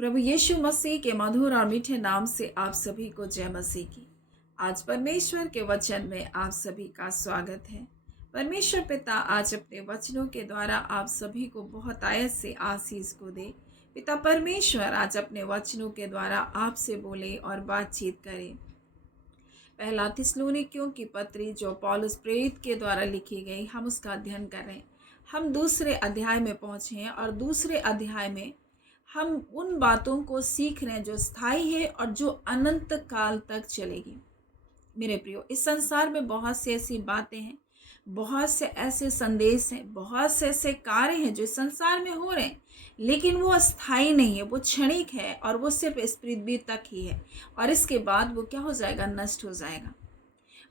प्रभु यीशु मसीह के मधुर और मीठे नाम से आप सभी को जय मसीह की। आज परमेश्वर के वचन में आप सभी का स्वागत है। परमेश्वर पिता आज अपने वचनों के द्वारा आप सभी को बहुत आयत से आशीष को दे। पिता परमेश्वर आज अपने वचनों के द्वारा आपसे बोले और बातचीत करे। पहला थिस्सलुनीकियों की पत्री जो पौलुस प्रेरित के द्वारा लिखी गई, हम उसका अध्ययन कर रहे हैं। हम दूसरे अध्याय में पहुंचे हैं और दूसरे अध्याय में हम उन बातों को सीख रहे हैं जो स्थायी है और जो अनंत काल तक चलेगी। मेरे प्रियो, इस संसार में बहुत से ऐसी बातें हैं, बहुत से ऐसे संदेश हैं, बहुत से ऐसे कार्य हैं जो इस संसार में हो रहे हैं, लेकिन वो अस्थायी नहीं है, वो क्षणिक है और वो सिर्फ इस पृथ्वी तक ही है और इसके बाद वो क्या हो जाएगा, नष्ट हो जाएगा।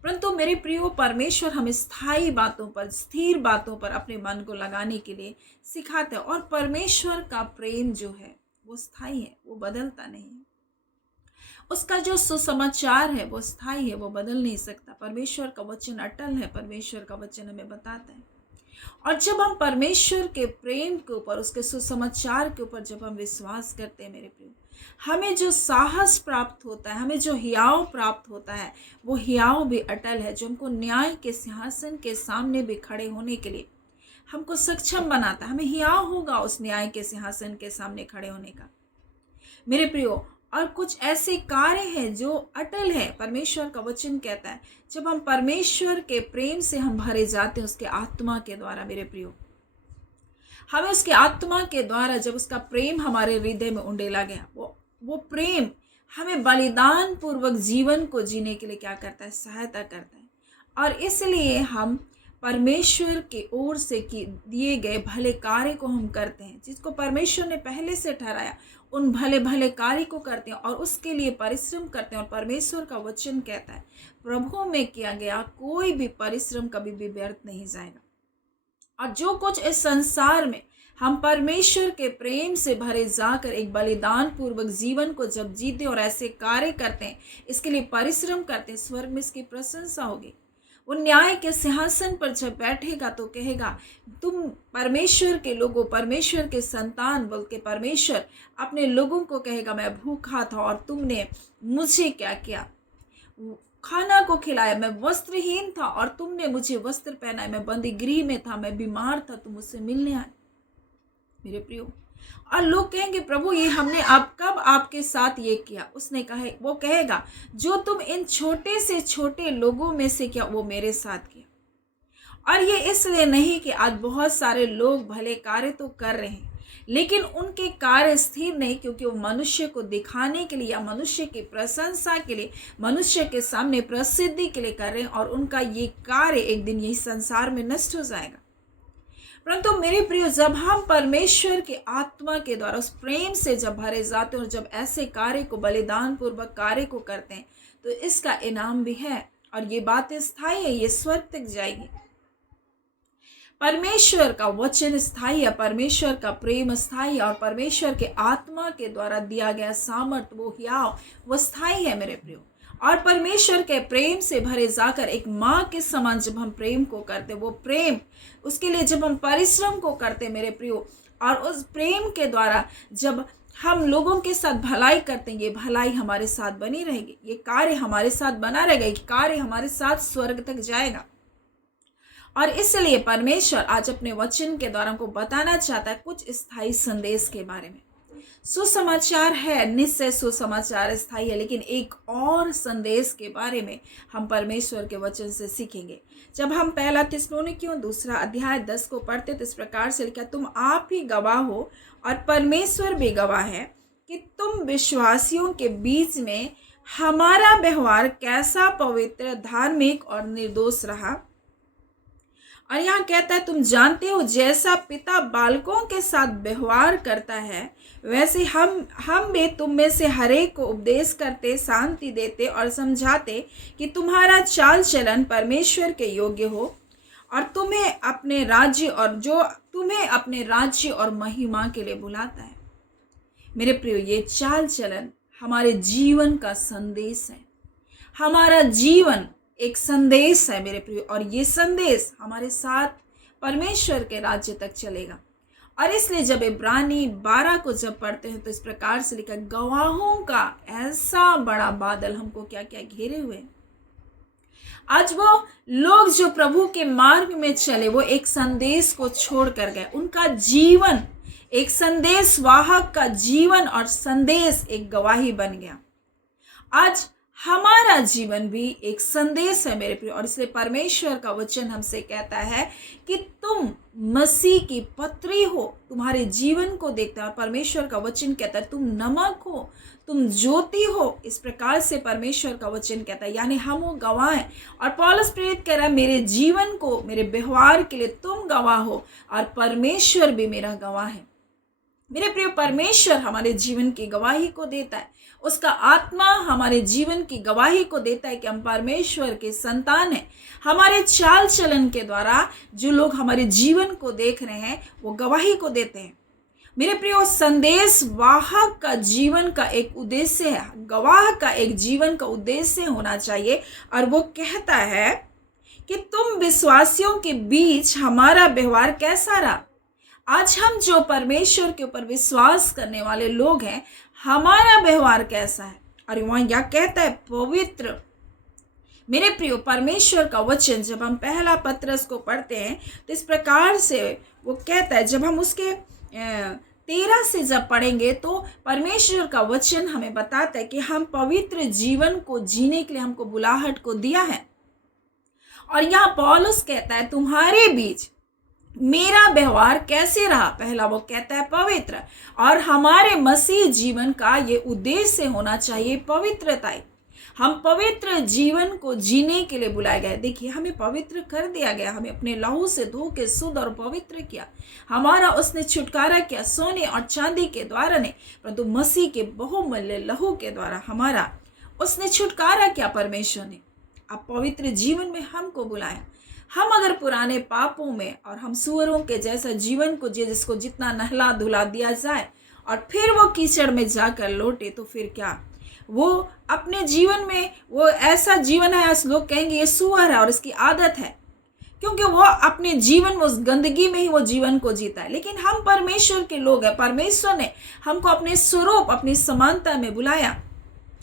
परंतु मेरे प्रियो, परमेश्वर हमें स्थायी बातों पर, स्थिर बातों पर अपने मन को लगाने के लिए सिखाते हैं। और परमेश्वर का प्रेम जो है वो स्थायी है, वो बदलता नहीं है। उसका जो सुसमाचार है वो स्थायी है, वो बदल नहीं सकता। परमेश्वर का वचन अटल है, परमेश्वर का वचन हमें बताता है। और जब हम परमेश्वर के प्रेम के ऊपर, उसके सुसमाचार के ऊपर जब हम विश्वास करते हैं मेरे प्रियो, हमें जो साहस प्राप्त होता है, हमें जो हियाव प्राप्त होता है, वो हियाव भी अटल है, जो हमको न्याय के सिंहासन के सामने भी खड़े होने के लिए हमको सक्षम बनाता है। हमें हियाव होगा उस न्याय के सिंहासन के सामने खड़े होने का मेरे प्रियो। और कुछ ऐसे कार्य हैं जो अटल है। परमेश्वर का वचन कहता है जब हम परमेश्वर के प्रेम से हम भरे जाते हैं उसके आत्मा के द्वारा मेरे प्रियो, हमें उसके आत्मा के द्वारा जब उसका प्रेम हमारे हृदय में उंडेला गया, वो प्रेम हमें बलिदान पूर्वक जीवन को जीने के लिए क्या करता है, सहायता करता है। और इसलिए हम परमेश्वर की ओर से दिए गए भले कार्य को हम करते हैं, जिसको परमेश्वर ने पहले से ठहराया, उन भले भले कार्य को करते हैं और उसके लिए परिश्रम करते हैं। और परमेश्वर का वचन कहता है प्रभु में किया गया कोई भी परिश्रम कभी भी व्यर्थ नहीं जाएगा। और जो कुछ इस संसार में हम परमेश्वर के प्रेम से भरे जाकर एक बलिदान पूर्वक जीवन को जब जीते और ऐसे कार्य करते हैं, इसके लिए परिश्रम करते हैं, स्वर्ग में इसकी प्रशंसा होगी। वो न्याय के सिंहासन पर जब बैठेगा तो कहेगा, तुम परमेश्वर के लोगों, परमेश्वर के संतान, बोल के परमेश्वर अपने लोगों को कहेगा, मैं भूखा था और तुमने मुझे क्या किया, खाना को खिलाया, मैं वस्त्रहीन था और तुमने मुझे वस्त्र पहनाया, मैं बंदी गृह में था, मैं बीमार था, तुम मुझसे मिलने आए मेरे प्रियो। और लोग कहेंगे, प्रभु ये हमने आप कब आपके साथ ये किया? उसने कहे, वो कहेगा, जो तुम इन छोटे से छोटे लोगों में से क्या वो मेरे साथ किया। और ये इसलिए नहीं कि आज बहुत सारे लोग भले कार्य तो कर रहे हैं, लेकिन उनके कार्य स्थिर नहीं, क्योंकि वो मनुष्य को दिखाने के लिए या मनुष्य की प्रशंसा के लिए, मनुष्य के सामने प्रसिद्धि के लिए कर रहे हैं। और उनका ये कार्य एक दिन यही संसार में नष्ट हो जाएगा। परंतु मेरे प्रियो, जब हम परमेश्वर के आत्मा के द्वारा उस प्रेम से जब भरे जाते हैं और जब ऐसे कार्य को, बलिदान पूर्वक कार्य को करते हैं, तो इसका इनाम भी है और ये बातें स्थायी है, ये स्वर्ग तक जाएगी। परमेश्वर का वचन स्थायी है, परमेश्वर का प्रेम स्थायी है और परमेश्वर के आत्मा के द्वारा दिया गया सामर्थ, वो हियाव, वो स्थायी है मेरे प्रियो। और परमेश्वर के प्रेम से भरे जाकर एक माँ के समान जब हम प्रेम को करते, वो प्रेम, उसके लिए जब हम परिश्रम को करते मेरे प्रियो, और उस प्रेम के द्वारा जब हम लोगों के साथ भलाई करते हैं, ये भलाई हमारे साथ बनी रहेगी, ये कार्य हमारे साथ बना रहेगा, ये कार्य हमारे साथ स्वर्ग तक जाएगा। और इसलिए परमेश्वर आज अपने वचन के द्वारा हमको बताना चाहता है कुछ स्थायी संदेश के बारे में। सुसमाचार है, निश्चय सुसमाचार स्थायी है, लेकिन एक और संदेश के बारे में हम परमेश्वर के वचन से सीखेंगे। जब हम पहला थिस्सलुनीकियों दूसरा अध्याय 10 को पढ़ते तो इस प्रकार से लिखा, तुम आप ही गवाह हो और परमेश्वर भी गवाह है कि तुम विश्वासियों के बीच में हमारा व्यवहार कैसा पवित्र, धार्मिक और निर्दोष रहा। और यहाँ कहता है, तुम जानते हो जैसा पिता बालकों के साथ व्यवहार करता है, वैसे हम भी तुम में से हरेक को उपदेश करते, शांति देते और समझाते कि तुम्हारा चाल चलन परमेश्वर के योग्य हो और तुम्हें अपने राज्य और महिमा के लिए बुलाता है। मेरे प्रियो, ये चाल चलन हमारे जीवन का संदेश है। हमारा जीवन एक संदेश है मेरे प्रियो, और ये संदेश हमारे साथ परमेश्वर के राज्य तक चलेगा। और इसलिए जब इब्रानी 12 को जब पढ़ते हैं तो इस प्रकार से लिखा, गवाहों का ऐसा बड़ा बादल हमको क्या क्या घेरे हुए हैं। आज वो लोग जो प्रभु के मार्ग में चले, वो एक संदेश को छोड़ कर गए। उनका जीवन एक संदेश वाहक का जीवन और संदेश एक गवाही बन गया। आज हमारा जीवन भी एक संदेश है मेरे प्रिय, और इसलिए परमेश्वर का वचन हमसे कहता है कि तुम मसीह की पत्री हो, तुम्हारे जीवन को देखता है। और परमेश्वर का वचन कहता है तुम नमक हो, तुम ज्योति हो। इस प्रकार से परमेश्वर का वचन कहता है, यानी हम वो गवाह हैं। और पौलुस प्रेरित कह रहा है, मेरे जीवन को, मेरे व्यवहार के लिए तुम गवाह हो और परमेश्वर भी मेरा गवाह है। मेरे प्रिय, परमेश्वर हमारे जीवन की गवाही को देता है। उसका आत्मा हमारे जीवन की गवाही को देता है कि हम परमेश्वर के संतान हैं। हमारे चाल चलन के द्वारा जो लोग हमारे जीवन को देख रहे हैं वो गवाही को देते हैं। मेरे प्रियो, संदेश वाहक का जीवन का एक उद्देश्य है, गवाह का एक जीवन का उद्देश्य होना चाहिए। और वो कहता है कि तुम विश्वासियों के बीच हमारा व्यवहार कैसा रहा। आज हम जो परमेश्वर के ऊपर विश्वास करने वाले लोग हैं, हमारा व्यवहार कैसा है। और वहां क्या कहता है, पवित्र। मेरे प्रियो, परमेश्वर का वचन जब हम पहला पत्रस को पढ़ते हैं तो इस प्रकार से वो कहता है, जब हम उसके 13 से जब पढ़ेंगे तो परमेश्वर का वचन हमें बताता है कि हम पवित्र जीवन को जीने के लिए हमको बुलाहट को दिया है। और यहाँ पौलुस कहता है तुम्हारे बीच मेरा व्यवहार कैसे रहा। पहला वो कहता है पवित्र, और हमारे मसीह जीवन का ये उद्देश्य होना चाहिए पवित्रता। हम पवित्र जीवन को जीने के लिए बुलाए गए। देखिए, हमें पवित्र कर दिया गया, हमें अपने लहू से धो के शुद्ध और पवित्र किया। हमारा उसने छुटकारा किया, सोने और चांदी के द्वारा नहीं, परंतु मसीह के बहुमूल्य लहू के द्वारा हमारा उसने छुटकारा किया परमेश्वर ने। अब पवित्र जीवन में हमको बुलाया। हम अगर पुराने पापों में और हम सुअरों के जैसा जीवन को जिसको जितना नहला धुला दिया जाए और फिर वो कीचड़ में जाकर लौटे, तो फिर क्या वो अपने जीवन में वो ऐसा जीवन है, लोग कहेंगे ये सुअर है और इसकी आदत है, क्योंकि वो अपने जीवन में उस गंदगी में ही वो जीवन को जीता है। लेकिन हम परमेश्वर के लोग हैं। परमेश्वर ने हमको अपने स्वरूप, अपनी समानता में बुलाया।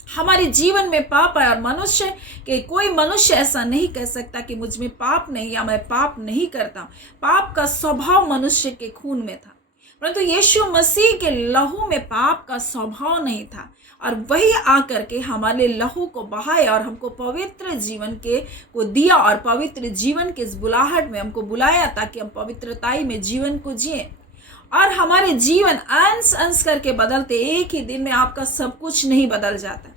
हमारे जीवन में पाप है और मनुष्य के कोई मनुष्य ऐसा नहीं कह सकता कि मुझ में पाप नहीं या मैं पाप नहीं करता। पाप का स्वभाव मनुष्य के खून में था, परंतु यीशु मसीह के लहू में पाप का स्वभाव नहीं था, और वही आकर के हमारे लहू को बहाए और हमको पवित्र जीवन के को दिया और पवित्र जीवन के इस बुलाहट में हमको बुलाया ताकि हम पवित्रताई में जीवन को जिए। और हमारे जीवन अंश अंश करके बदलते। एक ही दिन में आपका सब कुछ नहीं बदल जाता।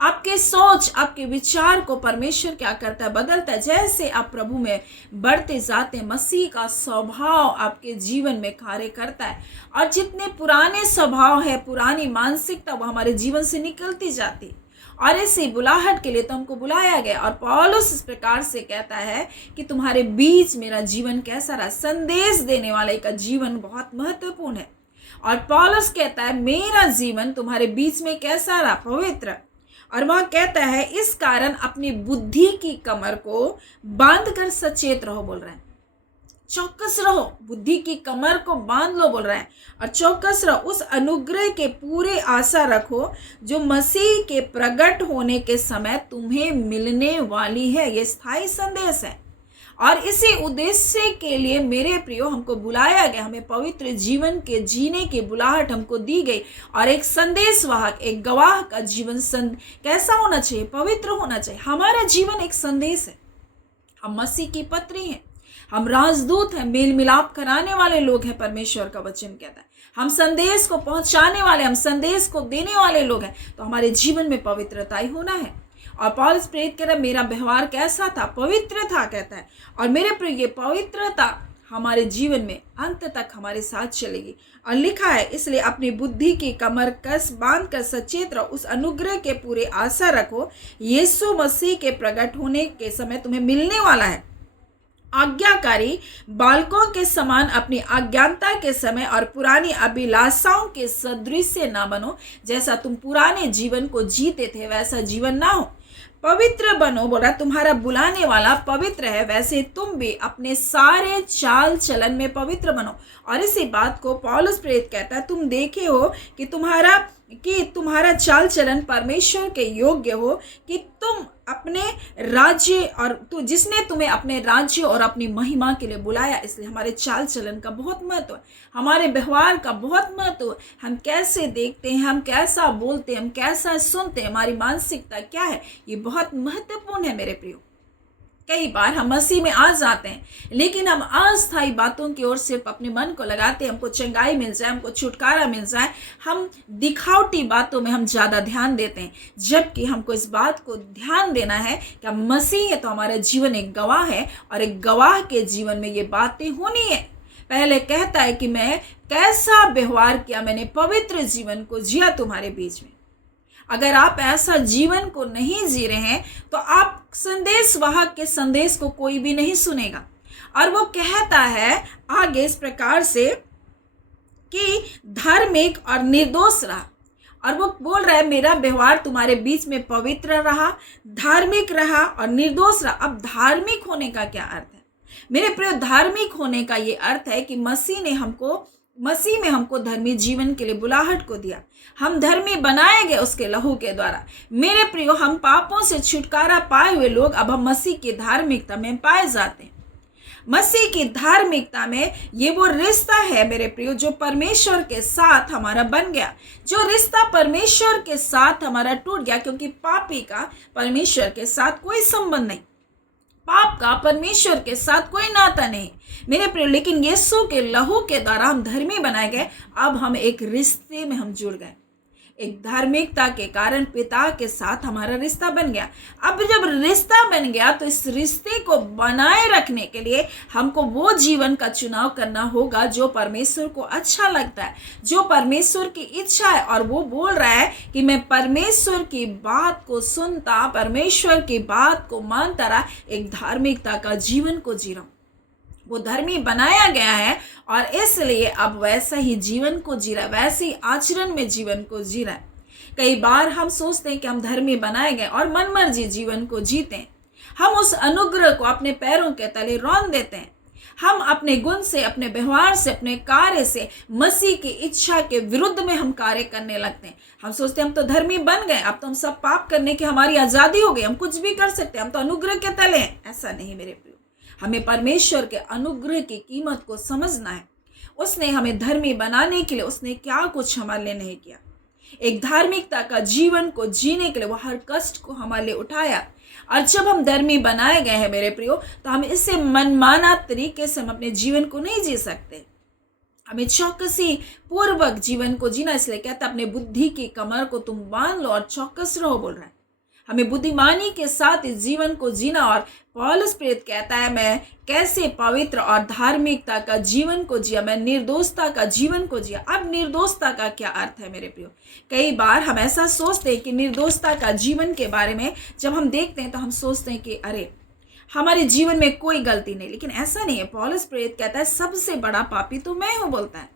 आपके सोच, आपके विचार को परमेश्वर क्या करता है, बदलता है। जैसे आप प्रभु में बढ़ते जाते हैं, मसीह का स्वभाव आपके जीवन में कार्य करता है, और जितने पुराने स्वभाव है, पुरानी मानसिकता, वो हमारे जीवन से निकलती जाती। और इसी बुलाहट के लिए तो हमको बुलाया गया। और पौलुस इस प्रकार से कहता है कि तुम्हारे बीच मेरा जीवन कैसा रहा। संदेश देने वाले का जीवन बहुत महत्वपूर्ण है। और पौलुस कहता है मेरा जीवन तुम्हारे बीच में कैसा रहा, पवित्र। और वह कहता है इस कारण अपनी बुद्धि की कमर को बांध कर सचेत रहो, बोल रहे हैं। चौकस रहो, बुद्धि की कमर को बांध लो, बोल रहा है, और चौकस रहो। उस अनुग्रह के पूरे आशा रखो जो मसीह के प्रकट होने के समय तुम्हें मिलने वाली है। ये स्थायी संदेश है, और इसी उद्देश्य के लिए मेरे प्रियो हमको बुलाया गया। हमें पवित्र जीवन के जीने की बुलाहट हमको दी गई, और एक संदेशवाहक, एक गवाह का जीवन कैसा होना चाहिए, पवित्र होना चाहिए। हमारा जीवन एक संदेश है। हम मसीह की पत्री हैं, हम राजदूत हैं, मेल मिलाप कराने वाले लोग हैं। परमेश्वर का वचन कहता है हम संदेश को पहुंचाने वाले, हम संदेश को देने वाले लोग हैं। तो हमारे जीवन में पवित्रता ही होना है। और पौलुस प्रेरित कह रहा है मेरा व्यवहार कैसा था, पवित्र था, कहता है। और मेरे प्रिय, ये पवित्रता हमारे जीवन में अंत तक हमारे साथ चलेगी। और लिखा है इसलिए अपनी बुद्धि की कमर कस बांध कर सचेत रहो, उस अनुग्रह के पूरे आशा रखो यीशु मसीह के प्रकट होने के समय तुम्हें मिलने वाला है। आज्ञाकारी बालकों के समान अपनी अज्ञानता के समय और पुरानी अभिलाषाओं के सदृश ना बनो। जैसा तुम पुराने जीवन को जीते थे वैसा जीवन ना हो, पवित्र बनो, बोला तुम्हारा बुलाने वाला पवित्र है, वैसे तुम भी अपने सारे चाल चलन में पवित्र बनो। और इसी बात को पौलुस प्रेरित कहता है, तुम देखे हो कि तुम्हारा चाल चलन परमेश्वर के योग्य हो, कि तुम अपने राज्य और जिसने तुम्हें अपने राज्य और अपनी महिमा के लिए बुलाया। इसलिए हमारे चाल चलन का बहुत महत्व है, हमारे व्यवहार का बहुत महत्व है। हम कैसे देखते हैं, हम कैसा बोलते हैं, हम कैसा सुनते हैं, हमारी मानसिकता क्या है, ये बहुत महत्वपूर्ण है मेरे प्रियो। कई बार हम मसीह में आ जाते हैं, लेकिन हम अस्थायी बातों की ओर सिर्फ अपने मन को लगाते हैं, हमको चंगाई मिल जाए, हमको छुटकारा मिल जाए। हम दिखावटी बातों में हम ज़्यादा ध्यान देते हैं, जबकि हमको इस बात को ध्यान देना है कि हम मसीह है तो हमारा जीवन एक गवाह है, और एक गवाह के जीवन में ये बातें होनी है। पहले कहता है कि मैं कैसा व्यवहार किया, मैंने पवित्र जीवन को जिया तुम्हारे बीच में। अगर आप ऐसा जीवन को नहीं जी रहे हैं तो आप संदेशवाहक के संदेश को कोई भी नहीं सुनेगा। और वो कहता है आगे इस प्रकार से कि धार्मिक और निर्दोष रहा, और वो बोल रहा है मेरा व्यवहार तुम्हारे बीच में पवित्र रहा, धार्मिक रहा और निर्दोष रहा। अब धार्मिक होने का क्या अर्थ है मेरे प्रिय? धार्मिक होने का ये अर्थ है कि मसीह में हमको धर्मी जीवन के लिए बुलाहट को दिया, हम धर्मी बनाए गए उसके लहू के द्वारा। मेरे प्रियो, हम पापों से छुटकारा पाए हुए लोग अब हम मसीह की धार्मिकता में पाए जाते हैं। मसीह की धार्मिकता में ये वो रिश्ता है मेरे प्रियो जो परमेश्वर के साथ हमारा बन गया, जो रिश्ता परमेश्वर के साथ हमारा टूट गया, क्योंकि पापी का परमेश्वर के साथ कोई संबंध नहीं, पाप का परमेश्वर के साथ कोई नाता नहीं मेरे प्रिय। लेकिन यीशु के लहू के द्वारा हम धर्मी बनाए गए, अब हम एक रिश्ते में हम जुड़ गए, एक धार्मिकता के कारण पिता के साथ हमारा रिश्ता बन गया। अब जब रिश्ता बन गया तो इस रिश्ते को बनाए रखने के लिए हमको वो जीवन का चुनाव करना होगा जो परमेश्वर को अच्छा लगता है, जो परमेश्वर की इच्छा है। और वो बोल रहा है कि मैं परमेश्वर की बात को सुनता, परमेश्वर की बात को मानता रहा, एक धार्मिकता का जीवन को जी रहा हूं। वो धर्मी बनाया गया है और इसलिए अब वैसा ही जीवन को जी रहा है, वैसे ही आचरण में जीवन को जी रहा है। कई बार हम सोचते हैं कि हम धर्मी बनाए गए और मनमर्जी जीवन को जीते हैं। हम उस अनुग्रह को अपने पैरों के तले रौंद देते हैं। हम अपने गुण से, अपने व्यवहार से, अपने कार्य से मसीह की इच्छा के विरुद्ध में हम कार्य करने लगते हैं। हम सोचते हैं हम तो धर्मी बन गए, अब तो हम सब पाप करने की हमारी आज़ादी हो गई, हम कुछ भी कर सकते हैं, हम तो अनुग्रह के तले हैं। ऐसा नहीं मेरे प्रिय, हमें परमेश्वर के अनुग्रह की कीमत को समझना है। उसने हमें धर्मी बनाने के लिए उसने क्या कुछ हमारे लिए नहीं किया। एक धार्मिकता का जीवन को जीने के लिए वो हर कष्ट को हमारे लिए उठाया। और जब हम धर्मी बनाए गए हैं मेरे प्रियो, तो हम इससे मनमाना तरीके से हम अपने जीवन को नहीं जी सकते। हमें चौकसी पूर्वक जीवन को जीना, इसलिए कहता अपने बुद्धि की कमर को तुम बांध लो और चौकस रहो, बोल रहा है। हमें बुद्धिमानी के साथ इस जीवन को जीना। और पौलुस प्रेरित कहता है मैं कैसे पवित्र और धार्मिकता का जीवन को जिया, मैं निर्दोषता का जीवन को जिया। अब निर्दोषता का क्या अर्थ है मेरे प्रियो? कई बार हम ऐसा सोचते हैं कि निर्दोषता का जीवन के बारे में जब हम देखते हैं तो हम सोचते हैं कि अरे हमारे जीवन में कोई गलती नहीं, लेकिन ऐसा नहीं है। पौलुस प्रेरित कहता है सबसे बड़ा पापी तो मैं हूँ, बोलता है।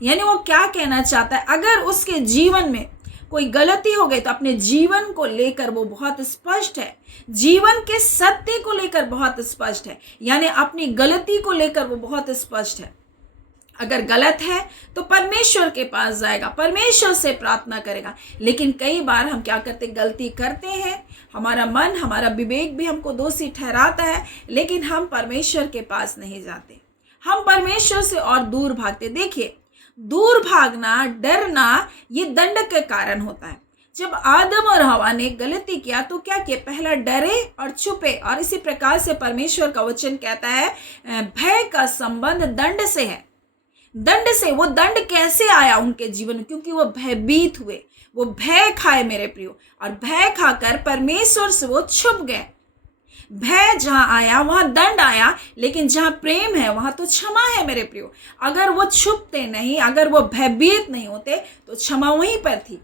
यानी वो क्या कहना चाहता है? अगर उसके जीवन में कोई गलती हो गई तो अपने जीवन को लेकर वो बहुत स्पष्ट है, जीवन के सत्य को लेकर बहुत स्पष्ट है, यानी अपनी गलती को लेकर वो बहुत स्पष्ट है। अगर गलत है तो परमेश्वर के पास जाएगा, परमेश्वर से प्रार्थना करेगा। लेकिन कई बार हम क्या करते, गलती करते हैं, हमारा मन, हमारा विवेक भी हमको दोषी ठहराता है, लेकिन हम परमेश्वर के पास नहीं जाते, हम परमेश्वर से और दूर भागते। देखिए, दूर भागना, डरना, ये दंड के कारण होता है। जब आदम और हवा ने गलती किया तो क्या किया? पहला डरे और छुपे। और इसी प्रकार से परमेश्वर का वचन कहता है भय का संबंध दंड से है। दंड से, वो दंड कैसे आया उनके जीवन में? क्योंकि वो भयभीत हुए, वो भय खाए मेरे प्रियो, और भय खाकर परमेश्वर से वो छुप गए। भय जहां आया वहां दंड आया, लेकिन जहां प्रेम है वहां तो क्षमा है मेरे प्रियो। अगर वो छुपते नहीं, अगर वो भयभीत नहीं होते तो क्षमा वहीं पर थी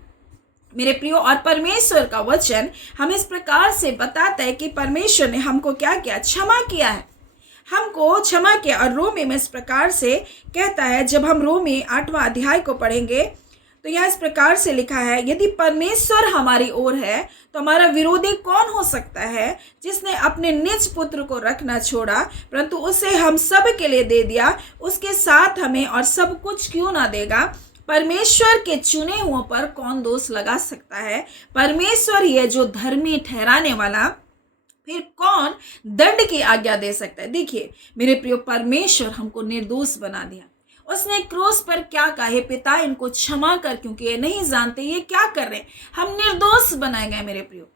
मेरे प्रियो। और परमेश्वर का वचन हम इस प्रकार से बताता है कि परमेश्वर ने हमको क्या किया? क्षमा किया है, हमको क्षमा किया। और रोमी में इस प्रकार से कहता है, जब हम रोमी 8वां अध्याय को पढ़ेंगे तो यहाँ इस प्रकार से लिखा है, यदि परमेश्वर हमारी ओर है तो हमारा विरोधी कौन हो सकता है, जिसने अपने निज पुत्र को रखना छोड़ा परंतु उसे हम सब के लिए दे दिया, उसके साथ हमें और सब कुछ क्यों ना देगा। परमेश्वर के चुने हुओं पर कौन दोष लगा सकता है। परमेश्वर ही है जो धर्मी ठहराने वाला, फिर कौन दंड की आज्ञा दे सकता है। देखिए मेरे प्रियो, परमेश्वर हमको निर्दोष बना दिया। उसने क्रूस पर क्या कहा, हे पिता इनको क्षमा कर, क्योंकि ये नहीं जानते ये क्या कर रहे हैं। हम निर्दोष बनाए गए मेरे प्रियो।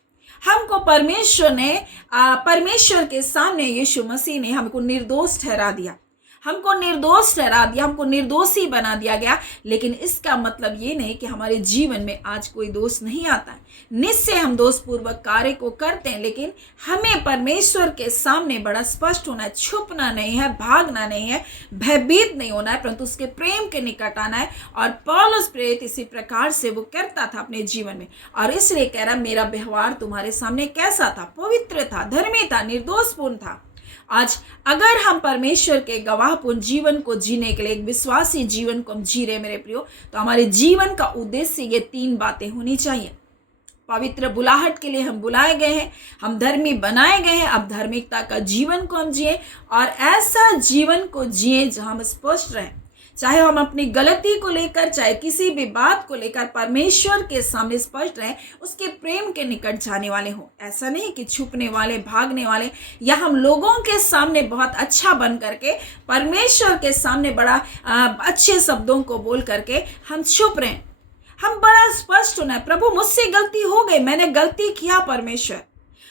हमको परमेश्वर के सामने यीशु मसीह ने हमको निर्दोष ठहरा दिया, हमको निर्दोष ठहरा दिया, हमको निर्दोषी बना दिया गया। लेकिन इसका मतलब ये नहीं कि हमारे जीवन में आज कोई दोष नहीं आता है। निश्चय हम दोषपूर्वक कार्य को करते हैं, लेकिन हमें परमेश्वर के सामने बड़ा स्पष्ट होना है, छुपना नहीं है, भागना नहीं है, भयभीत नहीं होना है, परंतु उसके प्रेम के निकट आना है। और पौलुस प्रेरित इसी प्रकार से वो करता था अपने जीवन में, और इसलिए कह रहा मेरा व्यवहार तुम्हारे सामने कैसा था, पवित्र था, धर्मी था, निर्दोषपूर्ण था। आज अगर हम परमेश्वर के गवाहपूर्ण जीवन को जीने के लिए, एक विश्वासी जीवन को हम जी रहे मेरे प्रियो, तो हमारे जीवन का उद्देश्य ये 3 बातें होनी चाहिए। पवित्र बुलाहट के लिए हम बुलाए गए हैं, हम धर्मी बनाए गए हैं। अब धार्मिकता का जीवन को हम जिए और ऐसा जीवन को जिए जहां हम स्पष्ट रहें, चाहे हम अपनी गलती को लेकर, चाहे किसी भी बात को लेकर परमेश्वर के सामने स्पष्ट रहें, उसके प्रेम के निकट जाने वाले हों। ऐसा नहीं कि छुपने वाले, भागने वाले, या हम लोगों के सामने बहुत अच्छा बन करके परमेश्वर के सामने बड़ा अच्छे शब्दों को बोल करके हम छुप रहे हैं। हम बड़ा स्पष्ट होना है, प्रभु मुझसे गलती हो गई, मैंने गलती किया, परमेश्वर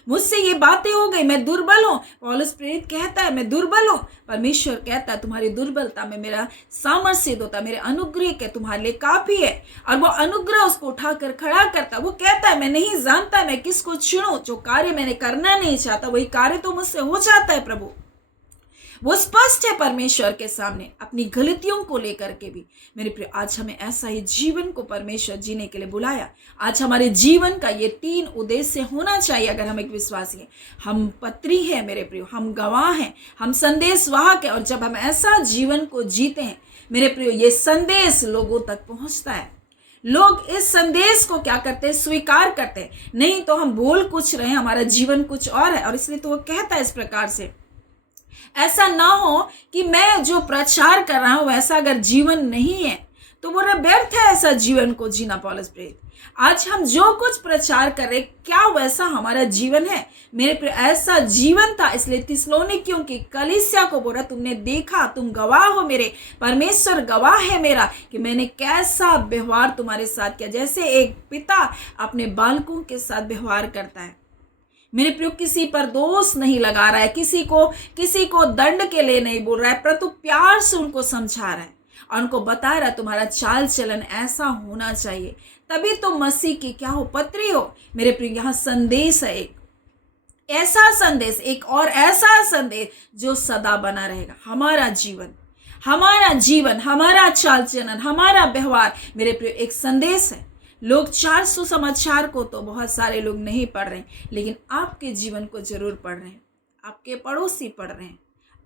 मुझसे ये बातें हो गई, मैं दुर्बल हूं। पौलुस प्रेरित कहता है मैं दुर्बल हूं। परमेश्वर कहता है तुम्हारी दुर्बलता में मेरा सामर्थ्य सिद्ध होता है, मेरे अनुग्रह के तुम्हारे लिए काफी है। और वो अनुग्रह उसको उठाकर खड़ा करता। वो कहता है मैं नहीं जानता मैं किसको चुनूं, जो कार्य मैंने करना नहीं चाहता वही कार्य तो मुझसे हो जाता है। प्रभु वो स्पष्ट है परमेश्वर के सामने अपनी गलतियों को लेकर के भी। मेरे प्रिय, आज हमें ऐसा ही जीवन को परमेश्वर जीने के लिए बुलाया। आज हमारे जीवन का ये 3 उद्देश्य होना चाहिए। अगर हम एक विश्वासी हैं, हम पत्री हैं मेरे प्रिय, हम गवाह हैं, हम संदेशवाहक हैं। और जब हम ऐसा जीवन को जीते हैं मेरे प्रिय, ये संदेश लोगों तक पहुंचता है। लोग इस संदेश को क्या करते हैं, स्वीकार करते हैं। नहीं तो हम बोल कुछ रहे, हमारा जीवन कुछ और है। और इसलिए तो वो कहता है इस प्रकार से, ऐसा ना हो कि मैं जो प्रचार कर रहा हूं वैसा अगर जीवन नहीं है तो वो व्यर्थ है ऐसा जीवन को जीना। पौलुस प्रेरित, आज हम जो कुछ प्रचार कर रहे क्या वैसा हमारा जीवन है मेरे प्रिय? ऐसा जीवन था। इसलिए थिस्सलुनीकियों की कलीसिया को बोला तुमने देखा, तुम गवाह हो, मेरे परमेश्वर गवाह है मेरा कि मैंने कैसा व्यवहार तुम्हारे साथ किया, जैसे एक पिता अपने बालकों के साथ व्यवहार करता है। मेरे प्रिय, किसी पर दोष नहीं लगा रहा है, किसी को दंड के लिए नहीं बोल रहा है, परंतु प्यार से उनको समझा रहा है और उनको बता रहा है तुम्हारा चाल चलन ऐसा होना चाहिए, तभी तो मसीह की क्या हो, पत्री हो। मेरे प्रिय, यहाँ संदेश है, एक ऐसा संदेश, एक और ऐसा संदेश जो सदा बना रहेगा। हमारा जीवन, हमारा चाल चलन, हमारा व्यवहार मेरे प्रिय एक संदेश है। लोग 400 समाचार को तो बहुत सारे लोग नहीं पढ़ रहे, लेकिन आपके जीवन को जरूर पढ़ रहे हैं। आपके पड़ोसी पढ़ रहे हैं,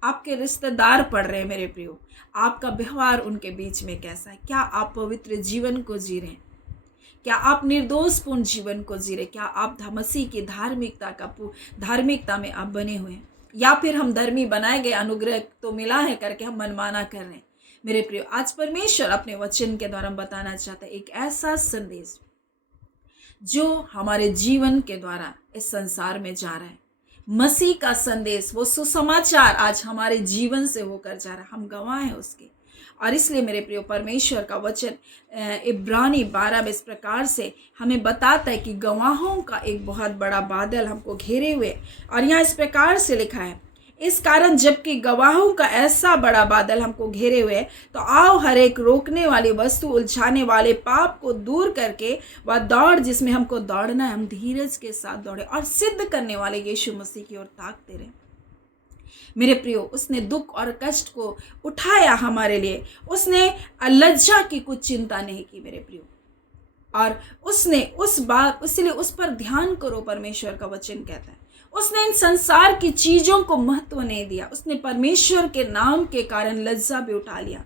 आपके रिश्तेदार पढ़ रहे हैं मेरे प्रियो। आपका व्यवहार उनके बीच में कैसा है? क्या आप पवित्र जीवन को जी रहे हैं? क्या आप निर्दोषपूर्ण जीवन को जी रहे? क्या आप मसीह की धार्मिकता में आप बने हुए हैं? या फिर हम धर्मी बनाए गए, अनुग्रह तो मिला है करके हम मनमाना कर रहे हैं? मेरे प्रियो, आज परमेश्वर अपने वचन के द्वारा बताना चाहता है एक ऐसा संदेश जो हमारे जीवन के द्वारा इस संसार में जा रहा है। मसीह का संदेश, वो सुसमाचार आज हमारे जीवन से होकर जा रहा है। हम गवाह हैं उसके। और इसलिए मेरे प्रियो, परमेश्वर का वचन इब्रानी 12 में इस प्रकार से हमें बताता है कि गवाहों का एक बहुत बड़ा बादल हमको घेरे हुए। और यहाँ इस प्रकार से लिखा है, इस कारण जबकि गवाहों का ऐसा बड़ा बादल हमको घेरे हुए, तो आओ हर एक रोकने वाली वस्तु, उलझाने वाले पाप को दूर करके वह दौड़ जिसमें हमको दौड़ना है, हम धीरज के साथ दौड़े और सिद्ध करने वाले यीशु मसीह की ओर ताकते रहे। मेरे प्रियो, उसने दुख और कष्ट को उठाया हमारे लिए। उसने लज्जा की कुछ चिंता नहीं की मेरे प्रियो। और उसने उस बात, इसलिए उस पर ध्यान करो, परमेश्वर का वचन कहता है। उसने इन संसार की चीजों को महत्व नहीं दिया। उसने परमेश्वर के नाम के कारण लज्जा भी उठा लिया।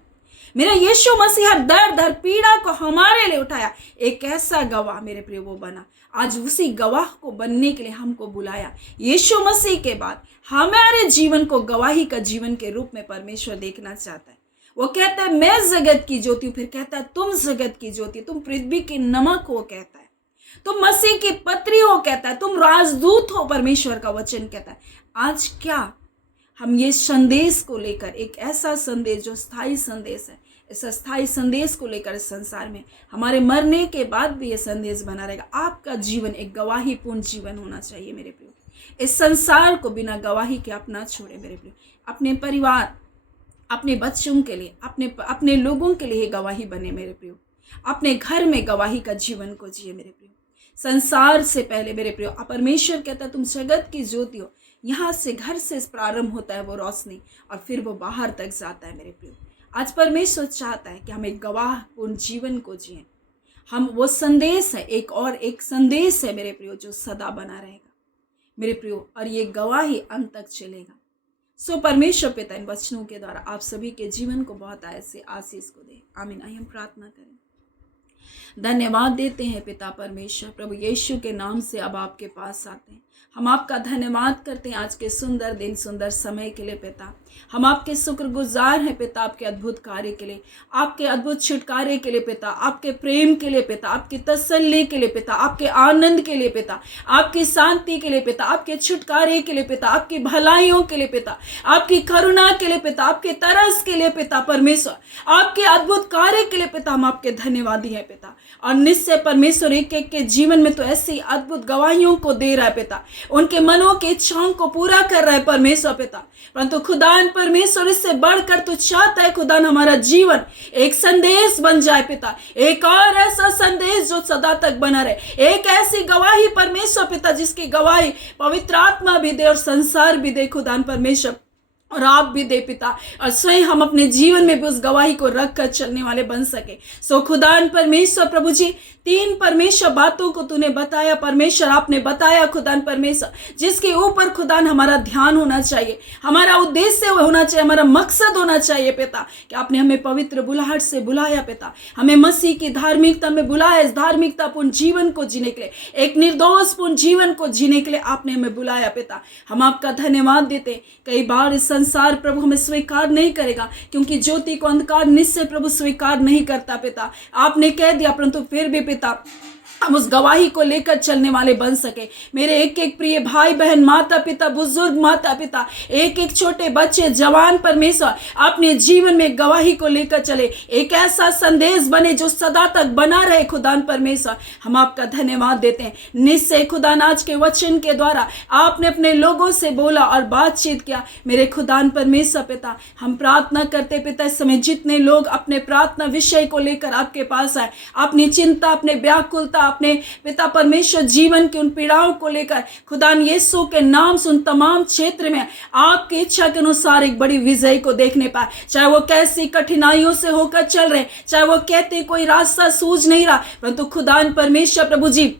मेरा यीशु मसीह हर दर्द हर पीड़ा को हमारे लिए उठाया, एक ऐसा गवाह मेरे प्रिय वो बना। आज उसी गवाह को बनने के लिए हमको बुलाया। यीशु मसीह के बाद हमारे जीवन को गवाही का जीवन के रूप में परमेश्वर देखना चाहता है। वो कहता है मैं जगत की ज्योति हूं, फिर कहता है तुम जगत की ज्योति, तुम पृथ्वी के नमक हो, कहता है तुम मसीह की पत्री हो, कहता है तुम राजदूत हो, परमेश्वर का वचन कहता है। आज क्या हम ये संदेश को लेकर, एक ऐसा संदेश जो स्थायी संदेश है, इस स्थायी संदेश को लेकर इस संसार में हमारे मरने के बाद भी ये संदेश बना रहेगा। आपका जीवन एक गवाही पूर्ण जीवन होना चाहिए मेरे प्रियो। इस संसार को बिना गवाही के आप ना छोड़े मेरे प्रियो। अपने परिवार, अपने बच्चों के लिए, अपने लोगों के लिए गवाही बने मेरे प्रियो। अपने घर में गवाही का जीवन को जिए मेरे प्रियो। संसार से पहले मेरे प्रियो, परमेश्वर कहता है तुम जगत की ज्योति हो। यहाँ से, घर से प्रारंभ होता है वो रोशनी और फिर वो बाहर तक जाता है मेरे प्रियो। आज परमेश्वर चाहता है कि हम एक गवाह पूर्ण जीवन को जिए। हम वो संदेश है, एक संदेश है मेरे प्रियो जो सदा बना रहेगा मेरे प्रियो, और ये गवाही अंत तक चलेगा। सो परमेश्वर पिता इन वचनों के द्वारा आप सभी के जीवन को बहुत ऐसे आशीष को दे। आमीन। आइए हम प्रार्थना करें। धन्यवाद देते हैं पिता परमेश्वर, प्रभु यीशु के नाम से अब आपके पास आते हैं। हम आपका धन्यवाद करते हैं आज के सुंदर दिन, सुंदर समय के लिए पिता। हम आपके शुक्रगुजार हैं पिता, आपके अद्भुत कार्य के लिए, आपके अद्भुत छुटकारे के लिए पिता, आपके प्रेम के लिए पिता, आपकी तसल्ली के लिए पिता, आपके आनंद के लिए पिता, आपकी शांति के लिए पिता, आपके छुटकारे के लिए पिता, आपकी भलाइयों के लिए पिता, आपकी करुणा के लिए पिता, आपके तरस के लिए पिता परमेश्वर, आपके अद्भुत कार्य के लिए पिता। हम आपके धन्यवादी हैं पिता। और निश्चय परमेश्वर एक एक के जीवन में तो ऐसी अद्भुत गवाहियों को दे रहा है पिता, उनके मनों की इच्छाओं को पूरा कर रहा है परमेश्वर पिता। परंतु खुदान परमेश्वर इससे बढ़कर तो चाहता है खुदान हमारा जीवन एक संदेश बन जाए पिता, एक और ऐसा संदेश जो सदा तक बना रहे, एक ऐसी गवाही परमेश्वर पिता जिसकी गवाही पवित्र आत्मा भी दे और संसार भी दे खुदान परमेश्वर, और आप भी दे पिता, और स्वयं हम अपने जीवन में भी उस गवाही को रख कर चलने वाले बन सके। सो खुदान परमेश्वर प्रभु जी, 3 परमेश्वर बातों को तूने बताया परमेश्वर, आपने बताया खुदान परमेश्वर, जिसके ऊपर खुदान हमारा ध्यान होना चाहिए, हमारा उद्देश्य होना चाहिए, हमारा मकसद होना चाहिए पिता, कि आपने हमें पवित्र बुलाहट से बुलाया पिता, हमें मसीह की धार्मिकता में बुलाया, इस धार्मिकतापूर्ण जीवन को जीने के लिए, एक निर्दोषपूर्ण जीवन को जीने के लिए आपने हमें बुलाया पिता। हम आपका धन्यवाद देते। कई बार इस संसार प्रभु हमें स्वीकार नहीं करेगा, क्योंकि ज्योति को अंधकार निश्चय प्रभु स्वीकार नहीं करता पिता, आपने कह दिया, परंतु फिर भी पिता हम उस गवाही को लेकर चलने वाले बन सके। मेरे एक एक प्रिय भाई बहन, माता पिता, बुजुर्ग माता पिता, एक एक छोटे बच्चे, जवान परमेश्वर अपने जीवन में गवाही को लेकर चले, एक ऐसा संदेश बने जो सदा तक बना रहे खुदान परमेश्वर। हम आपका धन्यवाद देते हैं। निश्चय खुदान आज के वचन के द्वारा आपने अपने लोगों से बोला और बातचीत किया मेरे खुदान परमेश्वर पिता। हम प्रार्थना करते पिता, इस समय जितने लोग अपने प्रार्थना विषय को लेकर आपके पास आए, अपनी चिंता, अपने व्याकुलता, अपने पिता परमेश्वर जीवन की उन पीड़ाओं को लेकर खुदान यीशु के नाम से उन तमाम क्षेत्र में आपकी इच्छा के अनुसार एक बड़ी विजय को देखने पाए। चाहे वो कैसी कठिनाइयों से होकर चल रहे, चाहे वो कहते कोई रास्ता सूझ नहीं रहा, परंतु खुदान परमेश्वर प्रभु जी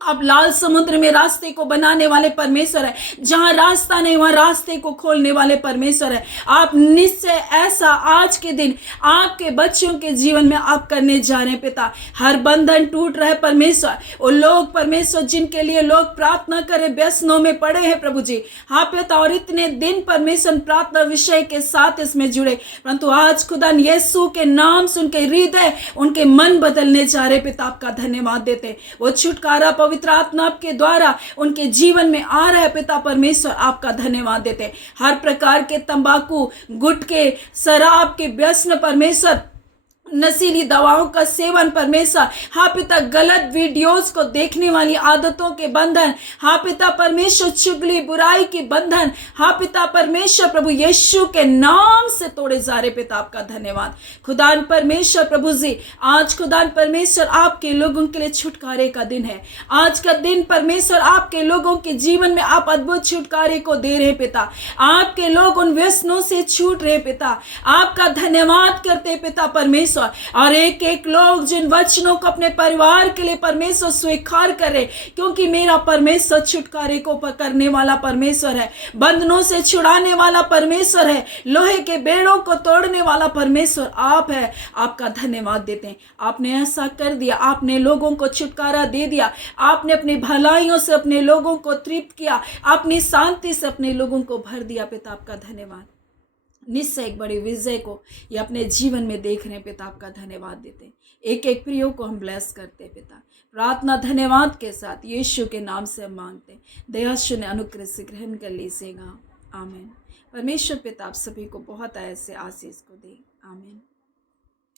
आप लाल समुद्र में रास्ते को बनाने वाले परमेश्वर है, जहां रास्ता नहीं वहां रास्ते को खोलने वाले परमेश्वर है। आप निश्चय ऐसा आज के दिन आपके बच्चों के जीवन में आप करने जा रहे हैं पिता। हर बंधन टूट रहा है परमेश्वर, वो लोग परमेश्वर जिनके लिए लोग प्रार्थना करें व्यसनों में पड़े हैं प्रभु जी, हाँ पिता, और इतने दिन परमेश्वर प्रार्थना विषय के साथ इसमें जुड़े, परंतु आज खुदान यीशु के नाम से उनके हृदय, उनके मन बदलने जा रहे पिता। आपका धन्यवाद देते, वो छुटकारा पवित्र आत्मा आपके द्वारा उनके जीवन में आ रहा है पिता परमेश्वर। आपका धन्यवाद देते। हर प्रकार के तंबाकू, गुटखे, शराब के व्यसन परमेश्वर, नशीली दवाओं का सेवन परमेश्वर, हाँ पिता, गलत वीडियोस को देखने वाली आदतों के बंधन, हाँ पिता परमेश्वर, चुगली बुराई की बंधन, हाँ पिता परमेश्वर प्रभु यीशु के नाम से तोड़े जा रहे पिता। आपका धन्यवाद खुदान परमेश्वर प्रभु जी। आज खुदान परमेश्वर आपके लोगों के लिए छुटकारे का दिन है। आज का दिन परमेश्वर आपके लोगों के जीवन में आप अद्भुत छुटकारे को दे रहे पिता। आपके लोग उन व्यसनों से छूट रहे पिता। आपका धन्यवाद करते पिता परमेश्वर। परमेश्वर, और एक एक लोग जिन वचनों को अपने परिवार के लिए परमेश्वर स्वीकार करे, क्योंकि मेरा परमेश्वर छुटकारे को पकड़ने वाला परमेश्वर है, बंधनों से छुड़ाने वाला परमेश्वर है, लोहे के बेड़ों को तोड़ने वाला परमेश्वर आप है। आपका धन्यवाद देते हैं, आपने ऐसा कर दिया, आपने लोगों को छुटकारा दे दिया, आपने अपनी भलाइयों से अपने लोगों को तृप्त किया, अपनी शांति से अपने लोगों को भर दिया। पिता आपका धन्यवाद, निश्चय एक बड़ी विजय को ये अपने जीवन में देख रहे हैं। पिता आपका धन्यवाद देते हैं, एक एक प्रियो को हम ब्लेस करते हैं। पिता प्रार्थना धन्यवाद के साथ यीशु के नाम से हम मांगते हैं, दयाशु ने अनुग्रह से ग्रहण कर लीजिएगा, आमीन। परमेश्वर पिता आप सभी को बहुत ऐसे आशीष को दे, आमीन।